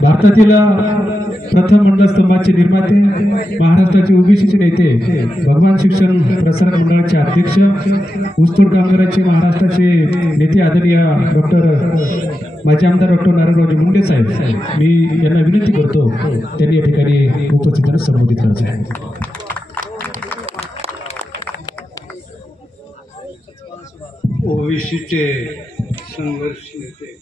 भारतातील प्रथम मंडळ स्तंभाचे निर्माते, महाराष्ट्राचे ओबीसीचे नेते, भगवान शिक्षण प्रसारक मंडळाचे अध्यक्ष, ऊसतोड कामगारांचे महाराष्ट्राचे नेते आदरणीय माजी आमदार डॉक्टर नारायणरावजी मुंडे साहेब, मी यांना विनंती करतो त्यांनी या ठिकाणी उपस्थितांना संबोधित करायचे. ओबीसीचे संघर्ष नेते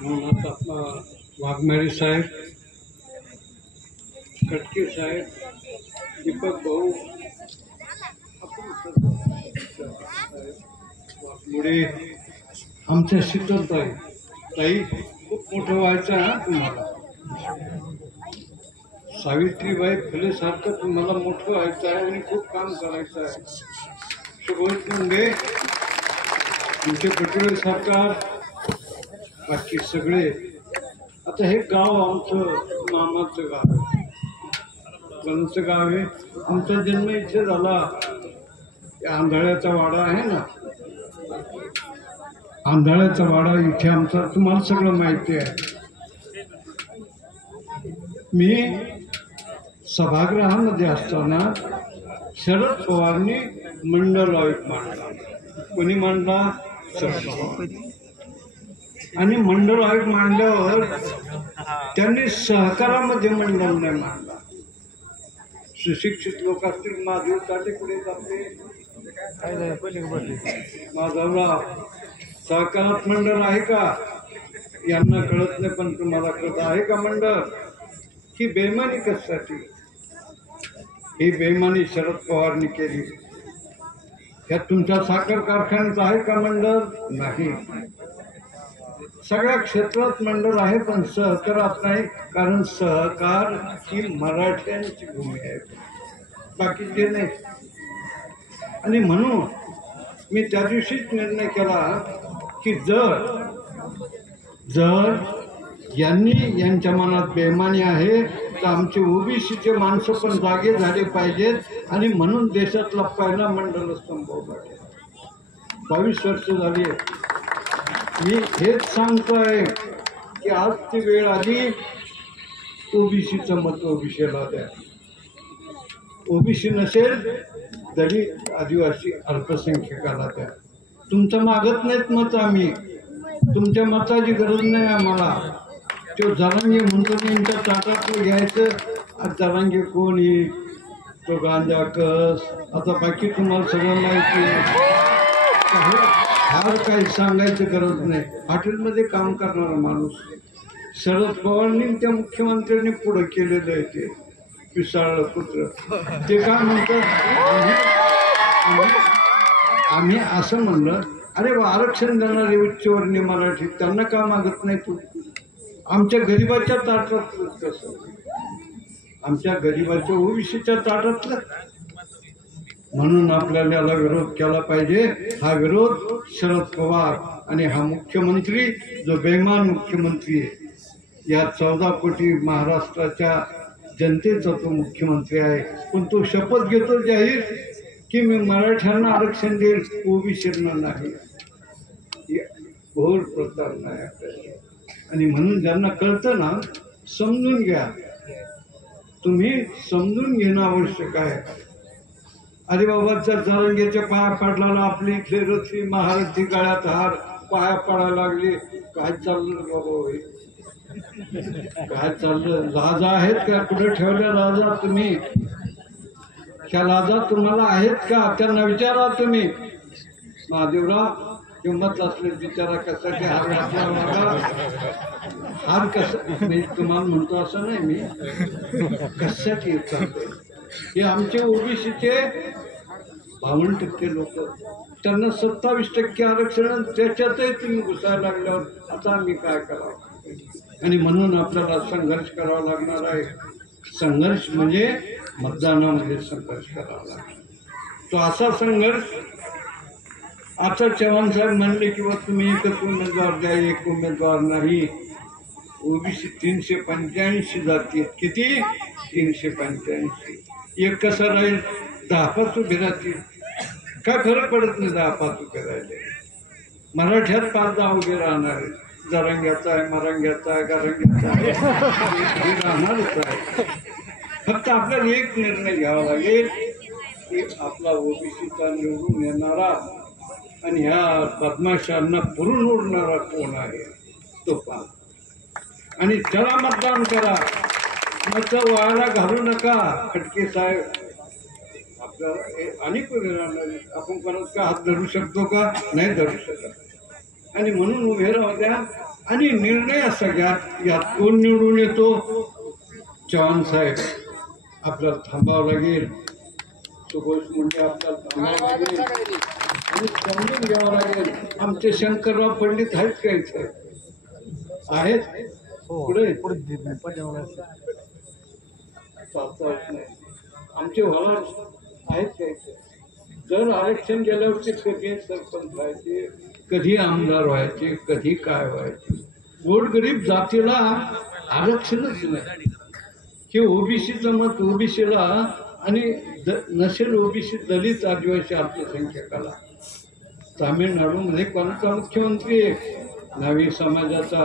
म्हणून आपला वाघमारे साहेब, कटके साहेब, दीपक भाऊ, वाघमुडे, आमच्या शीतलताई, ताई खूप मोठं व्हायचं आहे तुम्हाला. सावित्रीबाई फुले सारखं तुम्हाला मोठं व्हायचं आहे आणि खूप काम करायचं आहे. सुभाष मुंडे, तुमचे पटोळे सरकार, बाकी सगळे. आता हे गाव आमचं मामाचं गाव आहे, कोणचं गाव आहे. आमचा जन्म इथे झाला. आंधळ्याचा वाडा आहे ना, आंधळ्याचा वाडा इथे आमचा, तुम्हाला सगळं माहिती आहे. मी सभागृहामध्ये असताना शरद पवारनी मंडळ आयोग मांडला. कोणी मांडला? शरद पवार. आणि मंडळ आयोग मांडल्यावर त्यांनी सहकारामध्ये मंडळ नाही मांडला. सुशिक्षित लोक असतील, महादेव ताटे पुढे जाते, माधवराव, सहकारात मंडळ आहे का? यांना कळत नाही, पण तुम्हाला कळत आहे का मंडळ? ही बेईमानी कशासाठी? ही बेईमानी शरद पवारनी केली. ह्या तुमच्या साखर कारखान्यात आहे का मंडळ? नाही. सगळ्या क्षेत्रात मंडळ आहे, पण सहकारात नाही. कारण सहकार ही मराठ्यांची भूमी आहे, बाकीचे नाही. आणि म्हणून मी त्या दिवशीच निर्णय केला की जर यांनी यांच्या मनात बेईमानी आहे तर आमचे ओबीसीचे माणसं पण जागे झाले पाहिजेत. आणि म्हणून देशातला पहिला मंडळ स्तंभ उभा केला. 22 वर्ष झाली. मी हेच सांगतोय की आज ती वेळ आली, ओबीसीचं मत ओबीसीला द्या. ओबीसी नसेल, दलित, आदिवासी, अल्पसंख्याकाला द्या. तुमचं मागत नाहीत मत आम्ही, तुमच्या मताची गरज नाही आम्हाला. तो जरांगे म्हणतो त्यांच्या ताटातलं घ्यायचं. आज जरांगे कोण येईल? तो गांजा कस. आता बाकी तुम्हाला सगळं माहिती आहे. फार काही सांगायचं गरज नाही. हॉटेलमध्ये काम करणारा माणूस. शरद पवारांनी त्या मुख्यमंत्र्यांनी पुढं केलेलं आहे ते पिसाळलं पुत्र. ते काय म्हणतात, आम्ही असं म्हणलं, अरे आरक्षण देणारे उच्चवर्णीय मराठी त्यांना का मागत नाही तू? आमच्या गरिबाच्या ताटातलं कसं? आमच्या गरिबाच्या ओबीसीच्या ताटातलं. म्हणून आपल्याला याला विरोध केला पाहिजे. हा विरोध शरद पवार आणि हा मुख्यमंत्री जो बेईमान मुख्यमंत्री आहे, या 14 कोटी महाराष्ट्राच्या जनतेचा तो मुख्यमंत्री आहे. पण तो शपथ घेतो जाहीर की मी मराठ्यांना आरक्षण देईल, ओबीसींना नाही. घोर प्रकार नाही आपल्याला. आणि म्हणून ज्यांना कळतं ना, समजून घ्या. तुम्ही समजून घेणं आवश्यक आहे. अरे बाबाच्या जरांगेच्या पाया पडला, आपली इथले रथी महारथी गळ्यात हार, पाया पडायला लागले. काय चाललं बाबा? काय चाललं? लाजा आहेत का? कुठे ठेवल्या लाजा तुम्ही? त्या लाजा तुम्हाला आहेत का? त्यांना विचारा तुम्ही. महादेवराव, किंमत असले बिचारा कशासाठी हार घातला बघा. हार कसं मी तुम्हाला म्हणतो असं नाही, मी कशासाठी चालतोय. हे आमचे ओबीसीचे 52% लोक, त्यांना 27% आरक्षण, त्याच्यातही तुम्ही घुसायला लागल्यावर आता आम्ही काय करावं? आणि म्हणून आपल्याला संघर्ष करावा लागणार आहे. संघर्ष म्हणजे मतदानामध्ये संघर्ष करावा लागतो. तो असा संघर्ष. आता चव्हाण साहेब म्हणले किंवा तुम्ही एकच उमेदवार द्या, एक उमेदवार नाही. ओबीसी 385 जाती. किती? 385. एक कसं राहील? 10-5 उभे राहतील. काय फरक पडत नाही 10-5 उभे राहिले. मराठ्यात 5-10 उभे राहणार आहेत. जरंग्याचा आहे, मरंग्याचा आहे, गरंग्याचा आहे, हे राहणारच आहे. फक्त आपल्याला एक निर्णय घ्यावा लागेल की आपला ओबीसीचा निवडून येणारा आणि ह्या बदमाशांना पुरून उडणारा कोण आहे तो पहा आणि त्याला मतदान करा. मत वायाला घालू नका. खटके साहेब आपल्याला अनेक आपण परत का हात धरू शकतो का? नाही धरू शकत. आणि म्हणून उभे राहू द्या आणि निर्णय असा घ्या यात कोण निवडून येतो. चव्हाण साहेब आपल्याला थांबावं लागेल, सुभाष मुंडे आपल्याला थांबावं लागेल आणि समजून घ्यावं लागेल. आमचे शंकरराव पंडित आहेत का इथं? आहेत पुढे आमचे व्हायला आहेत का इथे? जर आरक्षण गेल्यावरती कधी सरपंच व्हायचे, कधी आमदार व्हायचे, कधी काय व्हायचे. गोरगरीब जातीला आरक्षणच नाही. हे ओबीसीचं मत ओबीसीला आणि नसेल ओबीसी दलित आदिवासी अल्पसंख्याकाला. तामिळनाडूमध्ये कोणाचा मुख्यमंत्री आहे? न्हावी समाजाचा.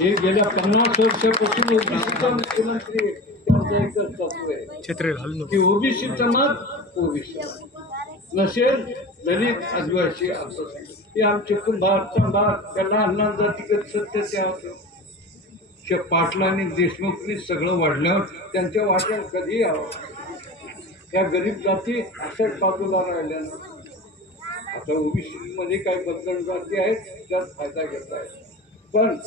हे गेल्या 50 वर्षापासून ओबीसीचा मुख्यमंत्री आहे. त्यांचं एकच तत्व आहे की ओबीसीचं मत ओबीसी नसेल दलित आदिवासी अल्पसंख्याक. हे आमचे कुंभार चंभार त्याला लहान जातीगत सत्य त्या पाटलांनी देशमुखनी सगळं वाढल्यावर त्यांच्या वाट्यात कधी यावं. या गरीब जाती अशाच बाजूला राहिल्या. आता ओबीसी मध्ये काही बदल जाती आहेत त्यात फायदा घेत आहेत. पण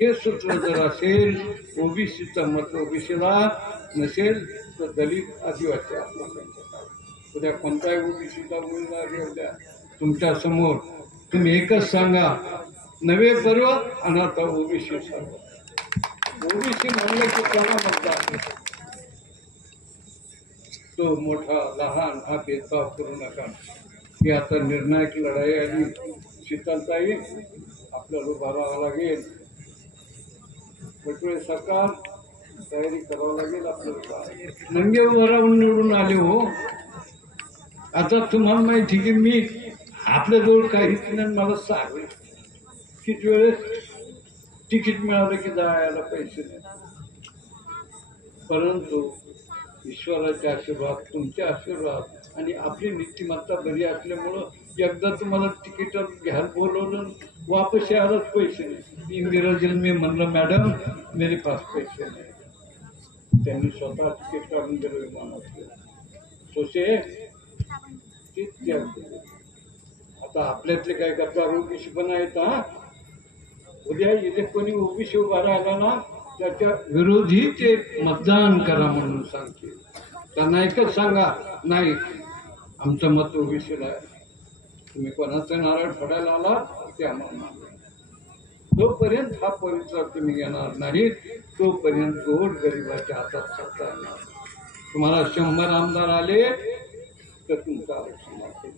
हे सूत्र जर असेल ओबीसीचं मत ओबीसीला नसेल तर दलित आदिवासी अल्पसंख्याक उद्या कोणताही ओबीसीचा उमेदवार येऊ द्या तुमच्या समोर. तुम्ही एकच सांगा नवे पर्व आणि आता ओबीसी सर्व. ओबीसी म्हणलं की त्याला मतदान. तो मोठा लहान हा भेदभाव करू नका. ही आता निर्णायक लढाई आणि शीतलताई आपल्याला उभा राहावं लागेल. बटुळे सरकार तयारी करावं लागेल. आपल्याला नंगे उभं राहून निवडून आले हो. आता तुम्हाला माहिती की मी आपल्याजवळ काहीच नाही. मला सांग किती वेळेस तिकीट मिळालं की जायला पैसे नाही. परंतु ईश्वराचे आशीर्वाद तुमचे आशीर्वाद आणि आपली नीतिमत्ता बरी असल्यामुळं एकदा तुम्हाला तिकीट घ्यायला बोलवलं वापस यायलाच पैसे नाही. इंदिराजीला मी म्हणलं मॅडम मेरे पास पैसे नाही. त्यांनी स्वतः तिकीट काढून दिलं विमानात. सोसे तीच त्याग दिली. आता आपल्यातले काय करता ओबीसी पण आहेत. हा उद्या इथे कोणी ओबीसी उभा राहिला ना त्याच्या विरोधी ते मतदान करा म्हणून सांगते. त्यांना एकच सांगा नाही आमचं मत ओबीसीला आहे. तुम्ही कोणाचा नारळ फोडायला आला ते आम्हाला. जोपर्यंत हा पवित्र तुम्ही घेणार नाही तोपर्यंत गोड गरिबाच्या हातात सत्ता येणार. तुम्हाला 100 आमदार आले तर तुमचं आरक्षण असेल.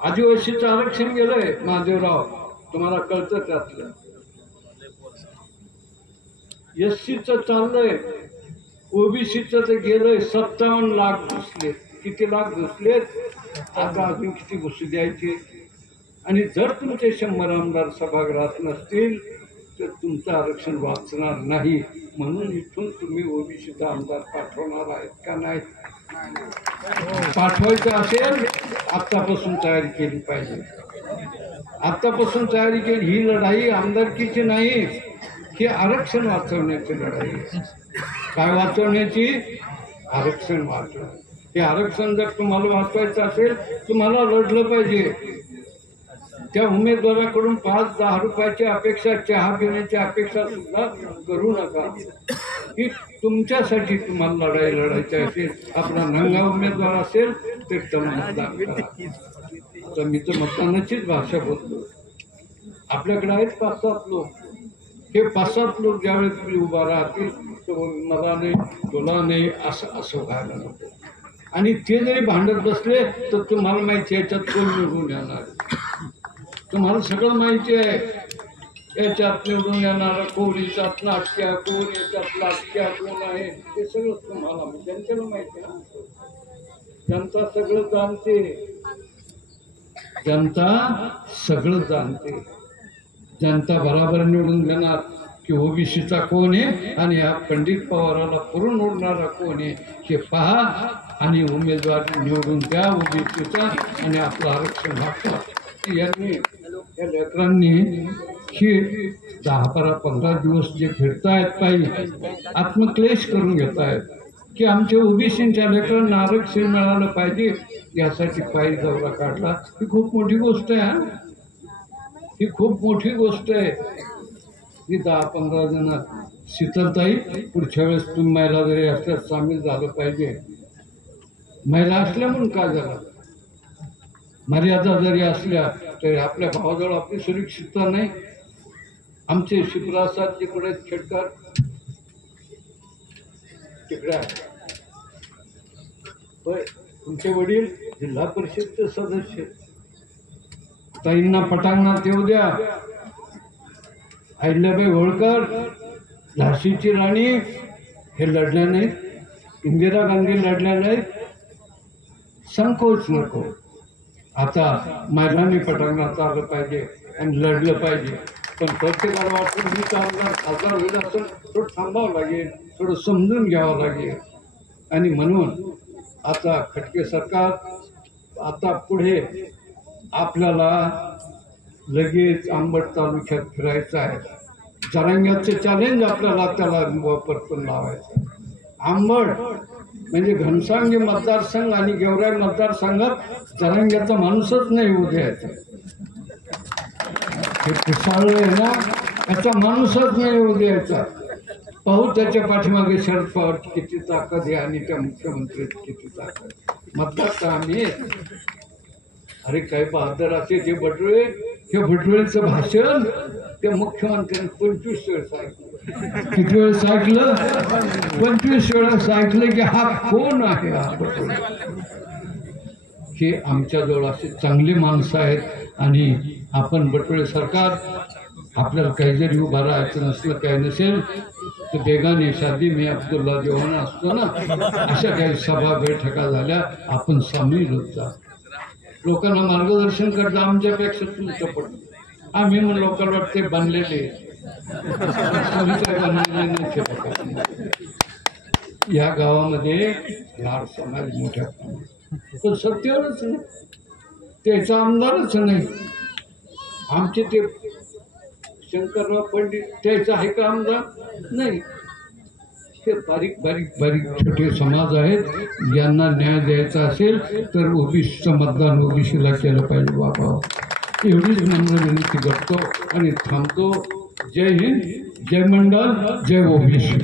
आदिवासीचं आरक्षण गेलंय महादेवराव तुम्हाला कळतं त्यातलं. एससीचं चाललंय. ओबीसीचं तर गेलंय. 57 लाख घुसले. किती लाख घुसलेत? आता अजून किती घुसू द्यायचे. आणि जर तुमचे 100 आमदार सभागृहात नसतील तर तुमचं आरक्षण वाचणार नाही. म्हणून इथून तुम्ही ओबीसीचा आमदार पाठवणार आहेत का नाही? पाठवायचं असेल आत्तापासून तयारी केली पाहिजे. आत्तापासून तयारी केली. ही लढाई आमदारकीची नाही, ही आरक्षण वाचवण्याची लढाई. काय वाचवण्याची? आरक्षण वाचवणं. हे आरक्षण जर तुम्हाला वाचवायचं असेल तुम्हाला लढलं पाहिजे. त्या उमेदवाराकडून 5-10 रुपयाची अपेक्षा चहा पिण्याची अपेक्षा सुद्धा करू नका. की तुमच्यासाठी तुम्हाला लढाई लढायची असेल आपला नंगा उमेदवार असेल तर त्याला मतदान करा. तर मी तर मतदानाचीच भाषा बोलतो. आपल्याकडे आहेत 5-7 लोक. हे 5-7 लोक ज्यावेळेस उभा राहतील तर मला नाही तुला नाही असं व्हायला नको. आणि ते जरी भांडत बसले तर तुम्हाला माहिती आहे याच्यात कोण निवडून येणार. तुम्हाला सगळं माहिती आहे. याच्यात निवडून येणारा कोण, याच्यात नाटक्या कोण, याच्यात लाटक्या कोण आहे ते सगळं तुम्हाला जनतेला माहिती आहे. जनता सगळं जाणते. जनता सगळं जाणते. जनता बराबर निवडून देणार की ओबीसीचा कोण आहे आणि या पंडित पवाराला पुरून उडणारा कोण आहे हे पहा आणि उमेदवार निवडून द्या ओबीसीचा आणि आपलं आरक्षण मागता. यांनी या लेकरांनी हे 10-15 दिवस जे फिरतायत काही आत्मक्लेश करून घेत आहेत की आमच्या ओबीसीच्या लेकरांना आरक्षण मिळालं पाहिजे यासाठी पायी दौरा काढला. ही खूप मोठी गोष्ट आहे. ही खूप मोठी गोष्ट आहे. ही 10-15 जण शीतलताई पुढच्या वेळेस तुम्ही महिला जरी असल्यास सामील झालं पाहिजे. महिला असल्या म्हणून काय झालं, मर्यादा जरी असल्या तरी आपल्या भावाजवळ आपली सुरक्षितता नाही. आमचे शिवरासात जिकडे खेडकर तिकडे होय, तुमचे वडील जिल्हा परिषदचे सदस्य. ताईंना पटांगणात येऊ द्या. अहिल्याबाई होळकर झाशीची राणी हे लढल्या नाहीत, इंदिरा गांधी लढल्या नाहीत. संकोच नको. आता महिलांनी पटांगणात आलं पाहिजे आणि लढलं पाहिजे. पण प्रत्येकाला वाटतं मी आमदार खासदार होईल असं थोडं थांबावं लागेल, थोडं समजून घ्यावं लागेल. आणि म्हणून आता खटके सरकार आता पुढे आपल्याला लगेच अंबड तालुक्यात फिरायचं आहे. जरांग्याचं चॅलेंज आपल्याला त्याला परतून लावायचं. अंबड म्हणजे घनसांगी मतदारसंघ आणि गेवराई मतदारसंघात जरांग्याचा माणूसच नाही येऊ द्यायचा. हे पिसाळलं आहे ना, याचा माणूसच नाही येऊ द्यायचा. पाहू त्याच्या पाठीमागे शरद पवार किती ताकद आहे आणि त्या मुख्यमंत्र्याची किती ताकद. मतदार तर आम्ही अरे काय बहादर असे जे बटुळे, हे बटुळेचं भाषण त्या मुख्यमंत्र्यांनी 25 वेळेस ऐकलं. किती वेळेस ऐकलं? 25 वेळेस ऐकलं की हा कोण आहे हा बटुळे. हे आमच्याजवळ असे चांगले माणसं आहेत आणि आपण बटुळे सरकार आपल्याला काही जरी उभा राहायचं नसलं काही नसेल तर बेगाने शादी में अब्दुल्ला जेवण असतो ना, अशा काही सभा बैठका झाल्या आपण सामील होत जा. लोकांना मार्गदर्शन करता आमच्यापेक्षा तुमचं पडतं. आम्ही म्हणून लोकांना वाटते बनलेले या गावामध्ये लाड समाज मोठ्या पण सत्यावरच नाही, त्याचा आमदारच नाही. आमचे ते शंकरराव पंडित त्याचा आहे का आमदार नाही. हे बारीक बारीक बारीक छोटे समाज आहेत. ज्यांना न्याय द्यायचा असेल तर ओबीसीचं मतदान ओबीसीला केलं पाहिजे बाबा. एवढीच नम्र विनंती करतो आणि थांबतो. जय हिंद, जय मंडल, जय ओबीसी.